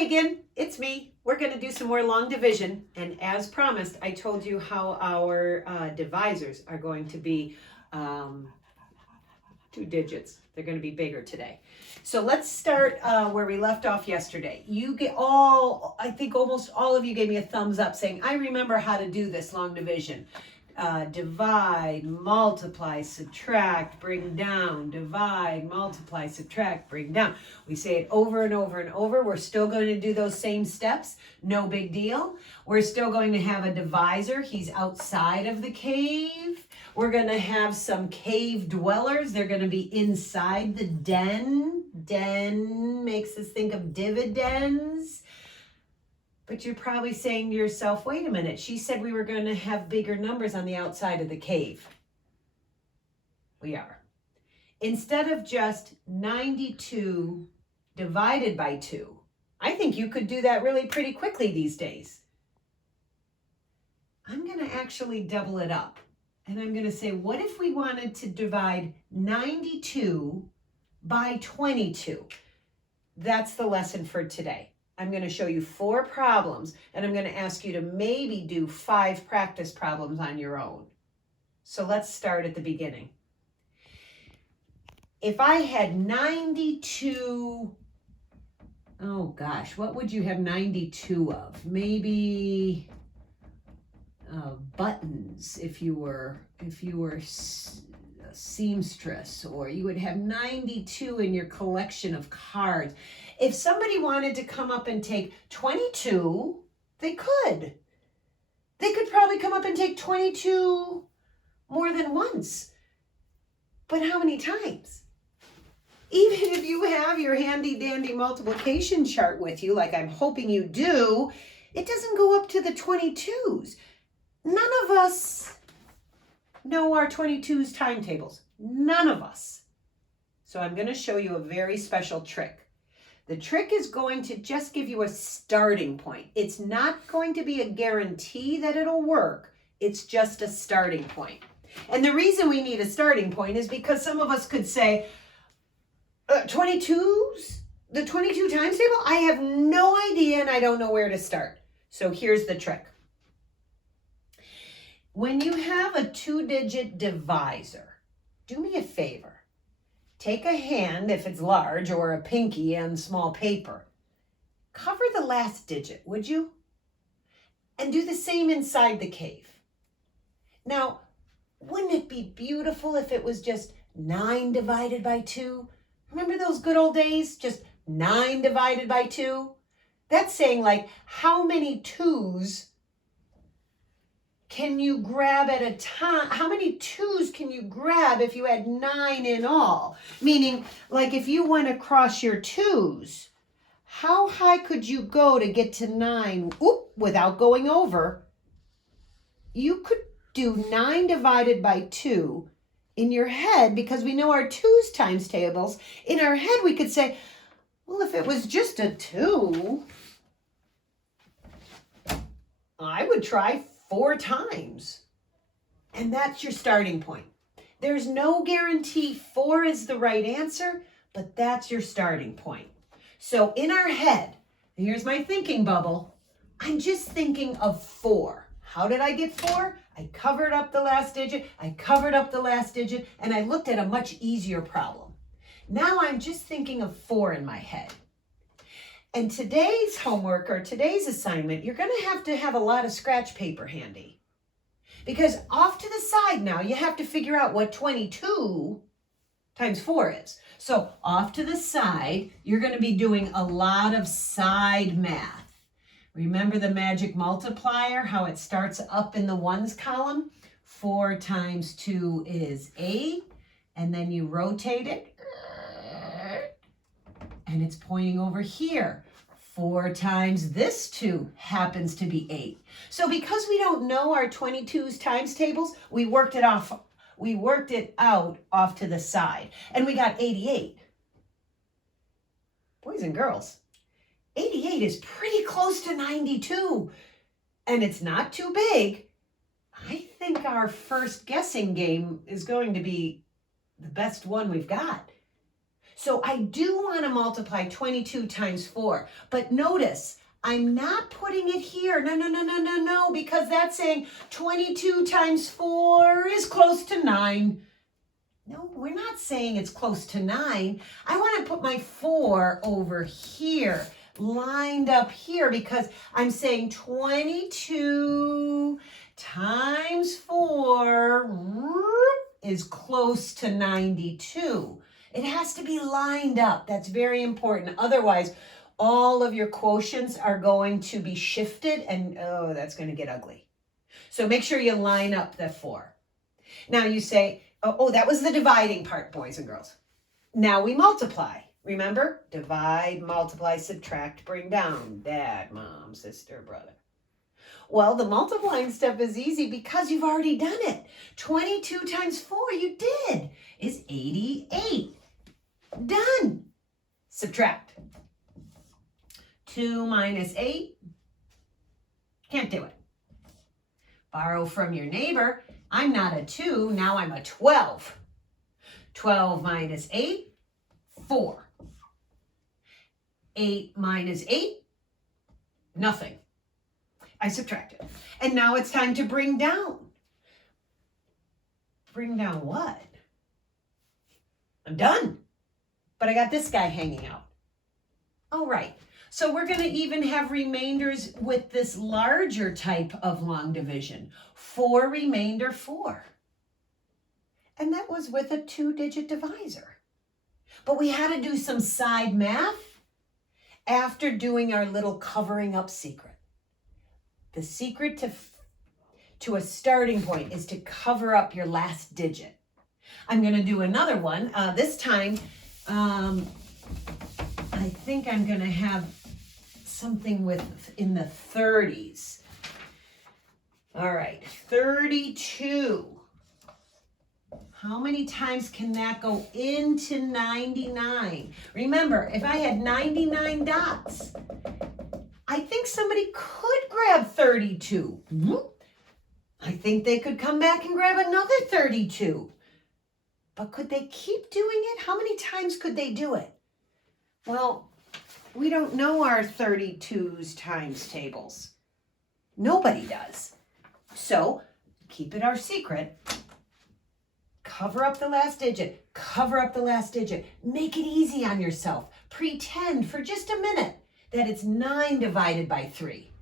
Hi again, it's me. We're going to do some more long division, and as promised, I told you how our divisors are going to be 2 digits. They're going to be bigger today. So let's start where we left off yesterday. I think almost all of you gave me a thumbs up saying, I remember how to do this long division. Divide, multiply, subtract, bring down, divide, multiply, subtract, bring down. We say it over and over and over. We're still going to do those same steps. No big deal. We're still going to have a divisor. He's outside of the cave. We're going to have some cave dwellers. They're going to be inside the den. Den makes us think of dividends. But you're probably saying to yourself, wait a minute, she said we were going to have bigger numbers on the outside of the cave. We are. Instead of just 92 divided by 2, I think you could do that really pretty quickly these days. I'm going to actually double it up. And I'm going to say, what if we wanted to divide 92 by 22? That's the lesson for today. I'm going to show you 4 problems, and I'm going to ask you to maybe do 5 practice problems on your own. So let's start at the beginning. If I had 92, oh gosh, what would you have 92 of? Maybe buttons if you were a seamstress, or you would have 92 in your collection of cards. If somebody wanted to come up and take 22, they could. They could probably come up and take 22 more than once. But how many times? Even if you have your handy dandy multiplication chart with you, like I'm hoping you do, it doesn't go up to the 22s. None of us know our 22s timetables. None of us. So I'm going to show you a very special trick. The trick is going to just give you a starting point. It's not going to be a guarantee that it'll work. It's just a starting point. And the reason we need a starting point is because some of us could say, 22s? The 22 times table? I have no idea and I don't know where to start. So here's the trick. When you have a 2-digit divisor, do me a favor. Take a hand, if it's large, or a pinky on small paper. Cover the last digit, would you? And do the same inside the cave. Now, wouldn't it be beautiful if it was just 9 divided by 2? Remember those good old days? Just 9 divided by 2? That's saying, like, how many 2s can you grab at a time? How many 2s can you grab if you had 9 in all? Meaning, like if you went across your 2s, how high could you go to get to 9 without going over? You could do 9 divided by 2 in your head, because we know our 2s times tables. In our head, we could say, well, if it was just a 2, I would try 4 times. And that's your starting point. There's no guarantee 4 is the right answer, but that's your starting point. So in our head, here's my thinking bubble, I'm just thinking of 4. How did I get 4? I covered up the last digit, I covered up the last digit, and I looked at a much easier problem. Now I'm just thinking of 4 in my head. And today's homework or today's assignment, you're going to have a lot of scratch paper handy. Because off to the side now, you have to figure out what 22 times 4 is. So off to the side, you're going to be doing a lot of side math. Remember the magic multiplier, how it starts up in the ones column? 4 times 2 is 8. And then you rotate it. And it's pointing over here. 4 times this 2 happens to be 8. So because we don't know our 22's times tables, we worked it out off to the side. And we got 88. Boys and girls, 88 is pretty close to 92. And it's not too big. I think our first guessing game is going to be the best one we've got. So I do want to multiply 22 times 4. But notice, I'm not putting it here. No, because that's saying 22 times 4 is close to 9. No, we're not saying it's close to 9. I want to put my 4 over here, lined up here, because I'm saying 22 times 4 is close to 92. It has to be lined up. That's very important. Otherwise, all of your quotients are going to be shifted, and oh, that's going to get ugly. So make sure you line up the 4. Now you say, oh, that was the dividing part, boys and girls. Now we multiply. Remember? Divide, multiply, subtract, bring down. Dad, mom, sister, brother. Well, the multiplying step is easy because you've already done it. 22 times 4, you did, is 88. Done. Subtract. 2 minus 8. Can't do it. Borrow from your neighbor. I'm not a 2, now I'm a 12. 12 minus 8, 4. 8 minus 8, nothing. I subtracted. And now it's time to bring down. Bring down what? I'm done. But I got this guy hanging out. All right. So we're going to even have remainders with this larger type of long division. 4 remainder 4. And that was with a 2-digit divisor. But we had to do some side math after doing our little covering up secret. The secret to a starting point is to cover up your last digit. I'm going to do another one. This time, I think I'm going to have something in the 30s. All right, 32. How many times can that go into 99? Remember, if I had 99 dots, I think somebody could grab 32. I think they could come back and grab another 32. But could they keep doing it? How many times could they do it? Well, we don't know our 32's times tables. Nobody does. So keep it our secret. Cover up the last digit. Cover up the last digit. Make it easy on yourself. Pretend for just a minute that it's 9 divided by 3.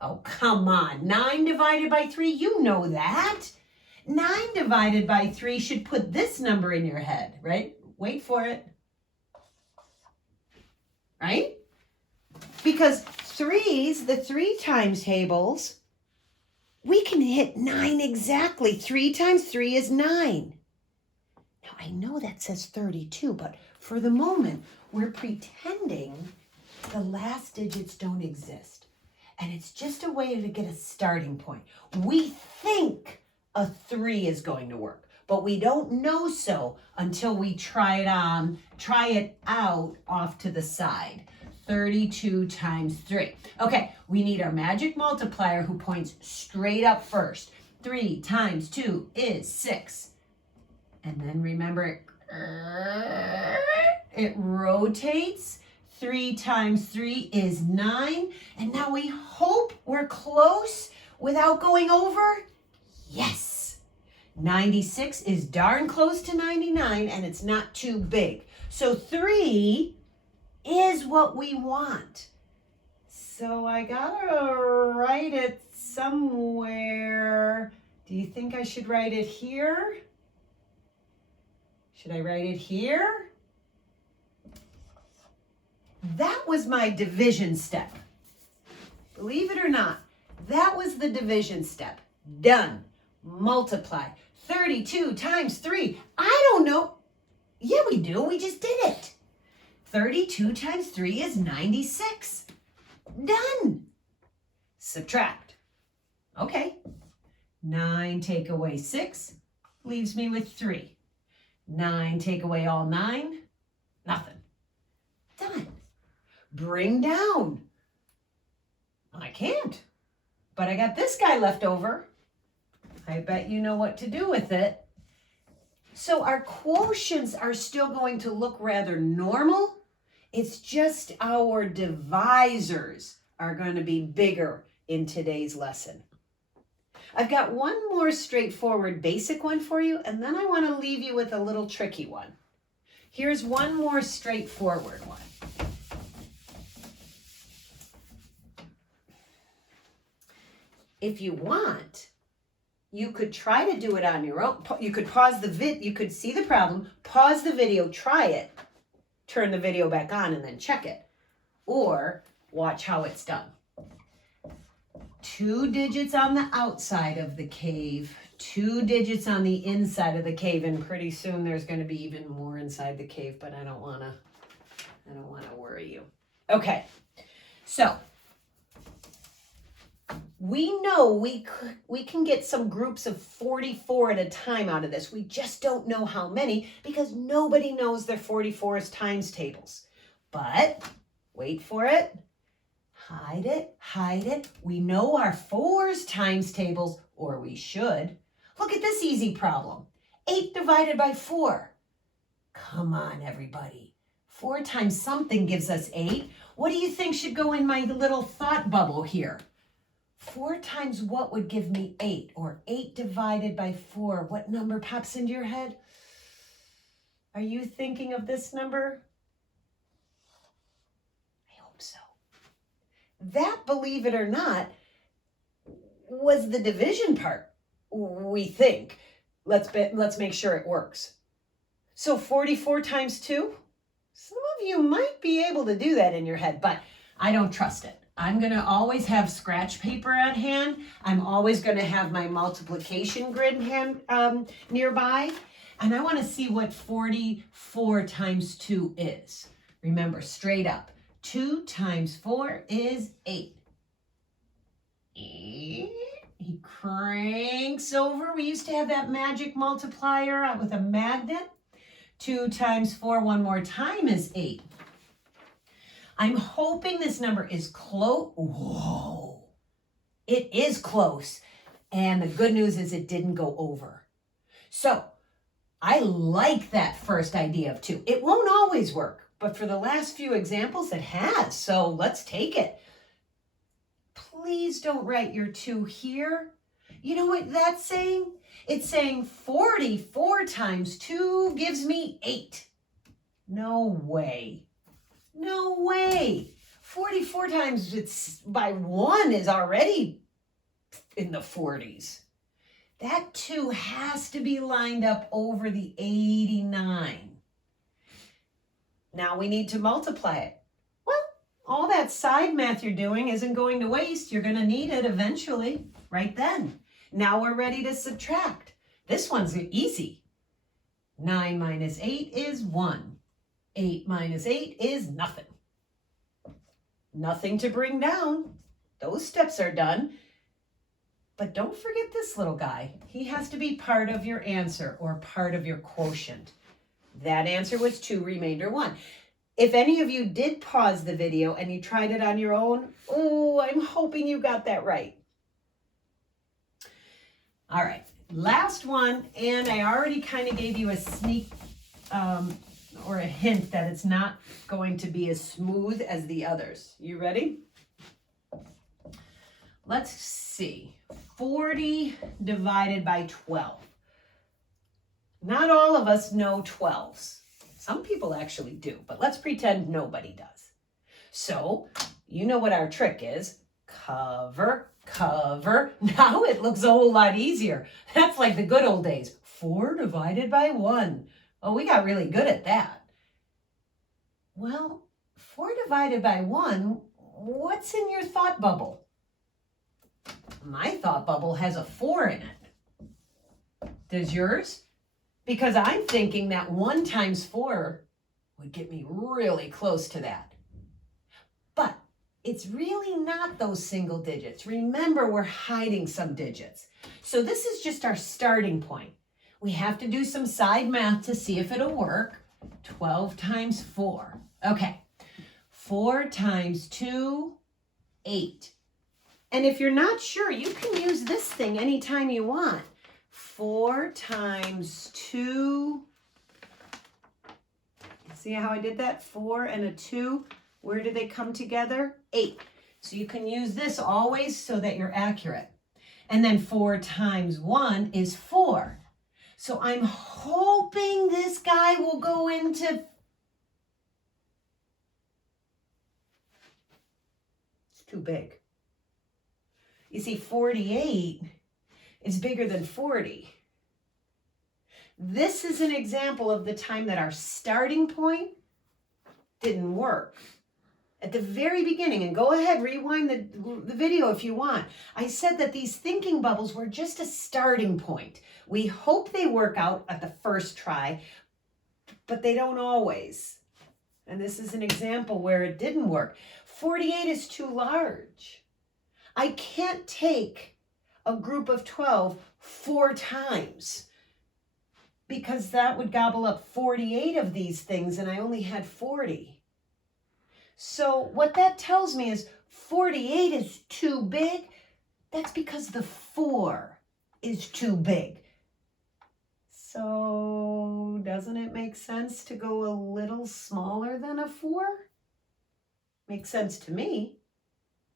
Oh, come on. 9 divided by 3, you know that. 9 divided by 3 should put this number in your head, right? Wait for it. Right? Because 3's, the 3 times tables, we can hit 9 exactly. 3 times 3 is 9. Now, I know that says 32, but for the moment, we're pretending the last digits don't exist. And it's just a way to get a starting point. We think a 3 is going to work, but we don't know so until we try it out off to the side. 32 times 3. Okay, we need our magic multiplier who points straight up first. 3 times 2 is 6. And then remember, it rotates. 3 times 3 is 9. And now we hope we're close without going over. Yes. 96 is darn close to 99, and it's not too big. So 3 is what we want. So I gotta write it somewhere. Do you think I should write it here? Should I write it here? That was my division step. Believe it or not, that was the division step. Done. Multiply. 32 times 3. I don't know. Yeah, we do. We just did it. 32 times 3 is 96. Done. Subtract. Okay. 9 take away 6 leaves me with 3. 9 take away all 9, nothing. Done. Bring down. I can't, but I got this guy left over. I bet you know what to do with it. So our quotients are still going to look rather normal. It's just our divisors are going to be bigger in today's lesson. I've got one more straightforward basic one for you, and then I want to leave you with a little tricky one. Here's one more straightforward one. If you want, you could try to do it on your own. You could pause the you could see the problem, pause the video, try it, turn the video back on, and then check it. Or watch how it's done. 2 digits on the outside of the cave, 2 digits on the inside of the cave, and pretty soon there's going to be even more inside the cave, but I don't want to worry you. Okay. So, we know we can get some groups of 44 at a time out of this. We just don't know how many because nobody knows their 44's times tables. But wait for it. Hide it, hide it. We know our 4's times tables, or we should. Look at this easy problem. 8 divided by 4. Come on, everybody. 4 times something gives us 8. What do you think should go in my little thought bubble here? 4 times what would give me 8? Or 8 divided by 4. What number pops into your head? Are you thinking of this number? I hope so. That, believe it or not, was the division part, we think. Let's make sure it works. So 44 times 2? Some of you might be able to do that in your head, but I don't trust it. I'm going to always have scratch paper at hand. I'm always going to have my multiplication grid nearby. And I want to see what 44 times 2 is. Remember, straight up. 2 times 4 is 8. He cranks over. We used to have that magic multiplier with a magnet. 2 times 4 one more time is 8. I'm hoping this number is close. Whoa. It is close. And the good news is it didn't go over. So I like that first idea of 2. It won't always work. But for the last few examples, it has. So let's take it. Please don't write your 2 here. You know what that's saying? It's saying 44 times 2 gives me 8. No way. No way. 44 times it's by 1 is already in the 40s. That 2 has to be lined up over the 89. Now we need to multiply it. Well, all that side math you're doing isn't going to waste. You're going to need it eventually, right then. Now we're ready to subtract. This one's easy. 9 minus 8 is 1. 8 minus 8 is nothing. Nothing to bring down. Those steps are done. But don't forget this little guy. He has to be part of your answer or part of your quotient. That answer was 2, remainder 1. If any of you did pause the video and you tried it on your own, oh, I'm hoping you got that right. All right, last one, and I already kind of gave you a sneak or a hint that it's not going to be as smooth as the others. You ready? Let's see. 40 divided by 12. Not all of us know 12s. Some people actually do, but let's pretend nobody does. So, you know what our trick is. Cover, cover. Now it looks a whole lot easier. That's like the good old days. 4 divided by 1. Oh, we got really good at that. Well, 4 divided by 1, what's in your thought bubble? My thought bubble has a 4 in it. Does yours? Because I'm thinking that 1 times 4 would get me really close to that. But it's really not those single digits. Remember, we're hiding some digits. So this is just our starting point. We have to do some side math to see if it'll work. 12 times 4. Okay. 4 times 2, 8. And if you're not sure, you can use this thing anytime you want. 4 times 2. See how I did that? 4 and a 2. Where do they come together? 8. So you can use this always so that you're accurate. And then 4 times 1 is 4. So I'm hoping this guy will go into... It's too big. You see, 48 is bigger than 40. This is an example of the time that our starting point didn't work. At the very beginning, and go ahead, rewind the video if you want, I said that these thinking bubbles were just a starting point. We hope they work out at the first try, but they don't always. And this is an example where it didn't work. 48 is too large. I can't take a group of 12 4 times because that would gobble up 48 of these things and I only had 40. So what that tells me is 48 is too big. That's because the 4 is too big. So doesn't it make sense to go a little smaller than a 4? Makes sense to me.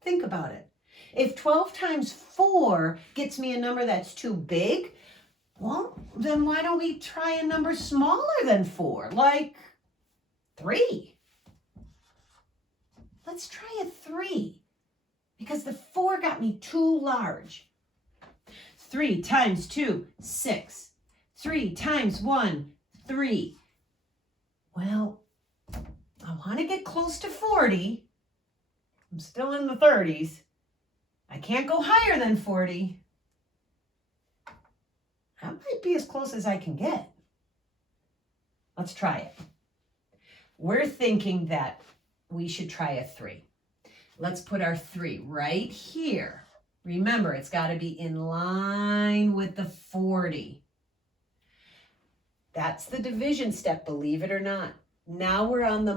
Think about it. If 12 times 4 gets me a number that's too big, well, then why don't we try a number smaller than 4, like 3? Let's try a 3, because the 4 got me too large. 3 times 2, 6. 3 times 1, 3. Well, I want to get close to 40. I'm still in the 30s. I can't go higher than 40. That might be as close as I can get. Let's try it. We're thinking that we should try a 3. Let's put our 3 right here. Remember, it's got to be in line with the 40. That's the division step, believe it or not. Now we're on the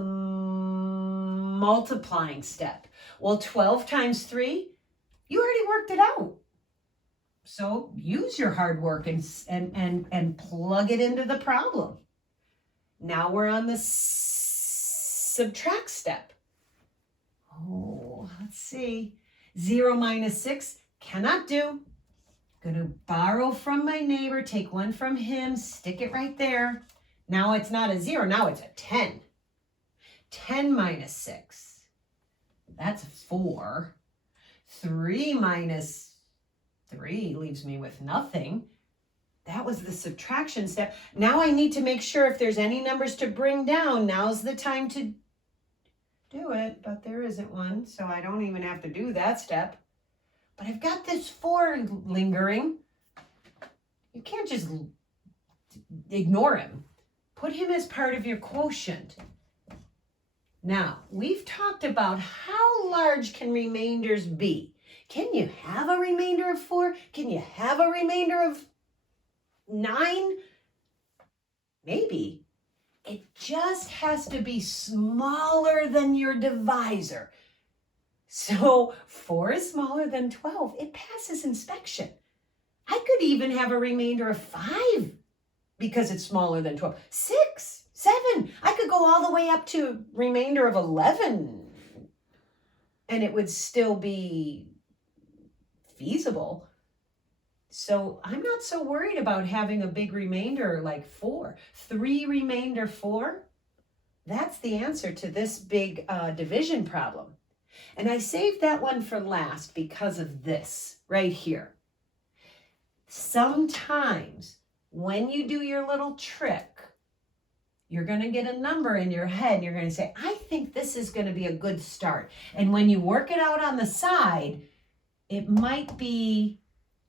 multiplying step. Well, 12 times 3, you already worked it out. So use your hard work and plug it into the problem. Now we're on the subtract step. Oh, let's see. 0 minus 6, cannot do. Going to borrow from my neighbor, take 1 from him, stick it right there. Now it's not a 0, now it's a 10. 10 minus 6, that's 4. 3 minus 3 leaves me with nothing. That was the subtraction step. Now I need to make sure if there's any numbers to bring down, now's the time to do it, but there isn't one, so I don't even have to do that step. But I've got this 4 lingering. You can't just ignore him. Put him as part of your quotient. Now, we've talked about how large can remainders be. Can you have a remainder of 4? Can you have a remainder of 9? Maybe. It just has to be smaller than your divisor. So 4 is smaller than 12. It passes inspection. I could even have a remainder of 5 because it's smaller than 12. 6, 7. I could go all the way up to remainder of 11 and it would still be feasible. So I'm not so worried about having a big remainder like 4. 3 remainder 4, that's the answer to this big division problem. And I saved that one for last because of this right here. Sometimes when you do your little trick, you're going to get a number in your head and you're going to say, I think this is going to be a good start. And when you work it out on the side, it might be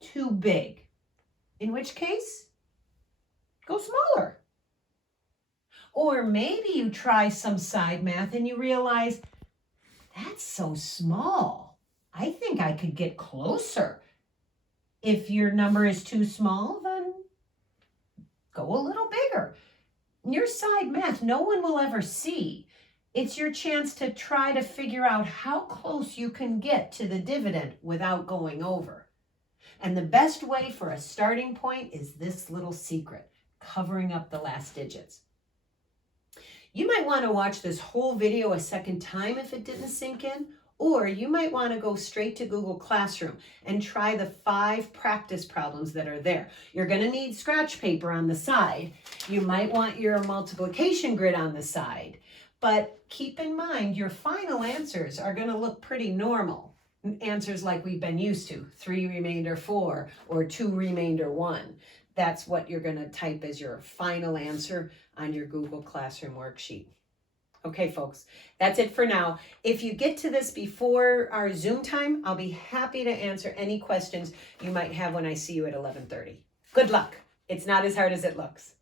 too big. In which case, go smaller. Or maybe you try some side math and you realize, that's so small. I think I could get closer. If your number is too small, then go a little bigger. Your side math, no one will ever see. It's your chance to try to figure out how close you can get to the dividend without going over. And the best way for a starting point is this little secret, covering up the last digits. You might want to watch this whole video a second time if it didn't sink in, or you might want to go straight to Google Classroom and try the 5 practice problems that are there. You're going to need scratch paper on the side. You might want your multiplication grid on the side, but keep in mind your final answers are going to look pretty normal. Answers like we've been used to, 3 remainder 4 or 2 remainder 1. That's what you're going to type as your final answer on your Google Classroom worksheet. Okay, folks, that's it for now. If you get to this before our Zoom time, I'll be happy to answer any questions you might have when I see you at 11:30. Good luck. It's not as hard as it looks.